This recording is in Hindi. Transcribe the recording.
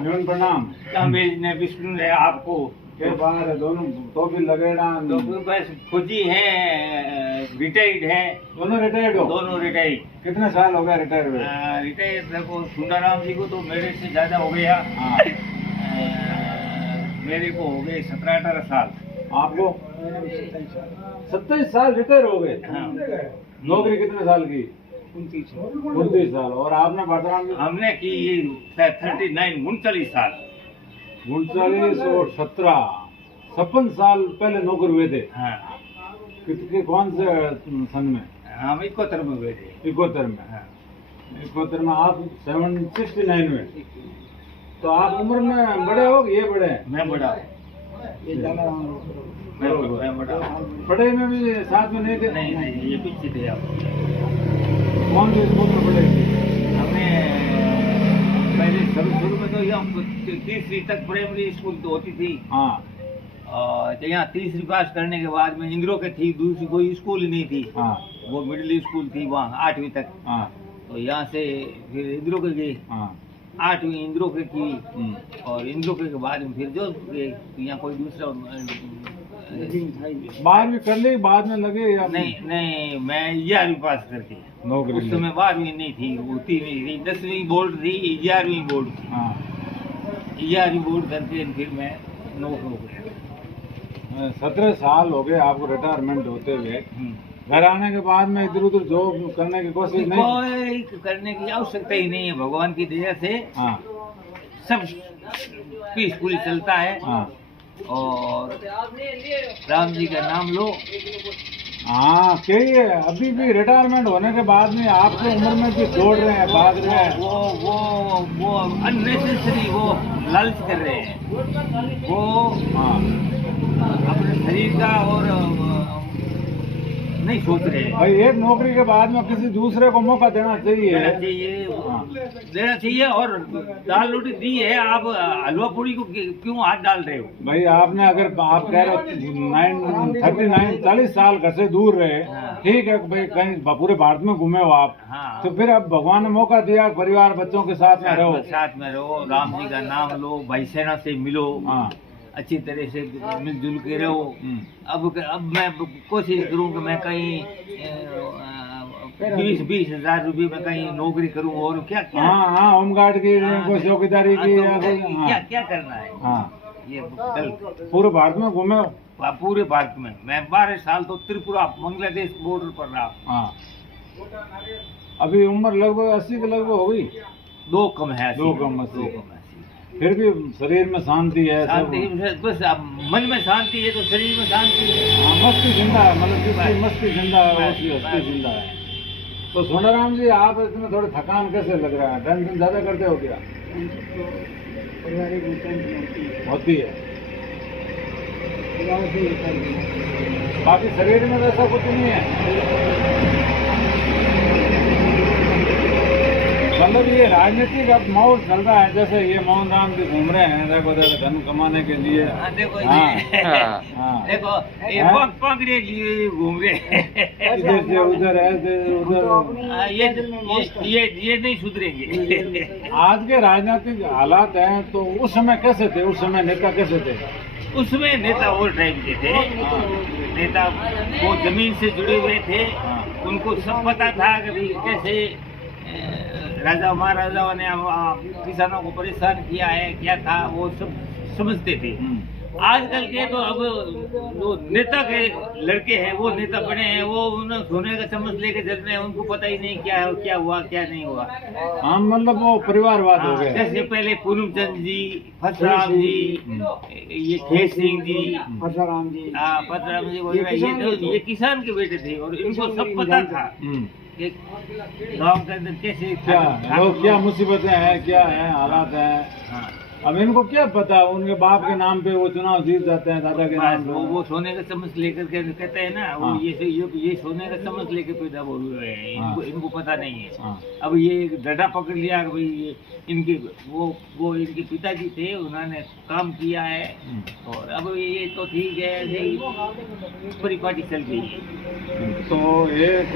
न्यून प्रणाम। ने विष्णु ने आपको के बाहर है दोनों तो भी लगेड़ा तो बस फौजी है, रिटायर्ड है। दोनों रिटायर्ड हो? दोनों रिटायर्ड। कितने साल हो गए रिटायर हुए? रिटायर्ड देखो सुंदराम जी को तो मेरे से ज्यादा हो गया। हाँ। मेरे को हो गए 17-18 साल। आपको 27 साल रिटायर हो गए? हाँ। नौकरी कितने साल की? 29 साल। और आपने वर्तमान में? हमने की 39 साल। 39 और 17 56 साल पहले नौकरी हुए थे। हाँ। कितने कौन से सन में? हम 71 में हुए थे। 71 में? हाँ। 71 में आप 69 में। तो आप उम्र में बड़े हो कि ये बड़े हैं? मैं बड़ा। मैं बड़ा। पढ़े में भी साथ में नहीं थे? नहीं नहीं, ये पीछे थे आप। कौन से स्कूल में पढ़े थे? हमें पहले शुरू में तो यहाँ 30वीं तक प्राइमरी स्कूल तो होती थी। हाँ। तो यहाँ 30वीं पास करने के बाद में इंद्रो के थी, दूसरी कोई स्कूल ही नहीं थी। हाँ। वो मिडिल स्कूल थी वहाँ 8वीं तक। हाँ। तो यहाँ से फिर इंद्रो के गए। हाँ। 8वीं इंद्रो के की, और इंद्रो के बाद में फिर जो गए यहाँ कोई दूसरा 12वीं कर ली बाद में लगे या नहीं, मैं 11वीं पास करके। नौकरी उस समय 12वीं नहीं थी, वो 3वीं थी, 10वीं बोर्ड थी, 11वीं बोर्ड थी। हाँ। 11वीं बोर्ड करके फिर मैं नौकरी हो गया। 17 साल हो गए आपको रिटायरमेंट होते हुए। घर आने के बाद में इधर उधर जॉब करने की कोशिश नहीं? कोई करने की आवश्यकता ही नहीं है, भगवान की दया से हाँ। सब पीसफुली चलता है। हाँ। और राम जी का नाम लो। हाँ कहिए, अभी भी रिटायरमेंट होने के बाद में आपके उम्र में जो छोड़ रहे हैं, भाग रहे हैं, वो अननेसेसरी वो लालच कर रहे हैं। वो हाँ अपने शरीर का और नहीं सोच रहे हैं। भाई एक नौकरी के बाद में किसी दूसरे को मौका देना चाहिए। देना चाहिए। और दाल रोटी दी है, आप हलवा पूरी को क्यों हाथ डाल रहे हो? भाई आपने अगर आप कह रहे हो 39-40 साल घर से दूर रहे, ठीक है भाई, कहीं पूरे भारत में घूमे हो आप। हाँ। तो फिर अब भगवान ने मौका दिया, परिवार बच्चों के साथ में रहो। साथ में रहो, राम जी का नाम लो, भाई सेना से मिलो। हाँ। अच्छी तरह से मिलजुल के रहो। अब मैं कोशिश करूं कि मैं कहीं 20 हजार रुपये में कहीं नौकरी करूं। और क्या क्या? हाँ, होमगार्ड की, कोई चौकीदारी की, क्या क्या करना है? हाँ। ये गलत। पूरे भारत में घूमे हो? पूरे भारत में मैं 12 साल तो त्रिपुरा बांग्लादेश बॉर्डर पर रहा। हाँ। अभी उम्र लगभग 80 के लगभग हो गई। 2 कम है। 2 कम 80। फिर भी शरीर में शांति है? शांति बस, अब मन में शांति है तो शरीर में शांति है। हाँ, मस्ती जिंदा है, मतलब जिसकी मस्ती जिंदा है उसकी हस्ती जिंदा है। तो सोनाराम जी, आप इसमें थोड़ी थकान कैसे लग रहा है? टेंशन ज्यादा करते हो क्या? होती है। बाकी शरीर में वैसा कुछ नहीं है। मतलब ये राजनीतिक अब माहौल चल रहा है, जैसे ये मोहन राम जी घूम रहे हैं, देखो धन कमाने के लिए। देखो हाँ। देखो ये पकड़े लिए घूम रहे हैं, इधर से उधर ऐसे उधर। ये नहीं सुधरेंगे। आज के राजनीतिक हालात हैं, तो उस समय कैसे थे? उस समय नेता कैसे थे? उसमें नेता और टाइप के थे। नेता वो जमीन से जुड़े हुए थे। उनको सब पता था कि भाई कैसे राजा महाराजाओं ने किसानों को परेशान किया है, क्या था, वो सब समझते थे। आजकल के तो अब जो नेता के लड़के हैं वो नेता बने हैं, वो उन्हें सोने का चम्मच लेके चल रहे हैं, उनको पता ही नहीं क्या हुआ क्या नहीं हुआ। हाँ, मतलब वो परिवारवाद हो गया। जैसे पहले पूनमचंद जी, फसराम जी, ये खेत सिंह जी, फसराम जी वगैरह, ये किसान के बेटे थे और इनको सब पता था गाँव के अंदर कैसे क्या मुसीबतें हैं, क्या है हालात हैं। अब इनको क्या पता? उनके बाप के नाम पे वो चुनाव जीत जाते हैं, दादा के नाम पे। वो सोने का चम्मच लेकर के कहते हैं ना। वो ये सोने का चम्मच लेकर पैदा हो रहे हैं। इनको पता नहीं है। अब ये डंडा पकड़ लिया कि भाई इनके वो इनके पिताजी थे, उन्होंने काम किया है। और अब ये तो ठीक है, ऐसे ही परिपाटी चल गई है। तो एक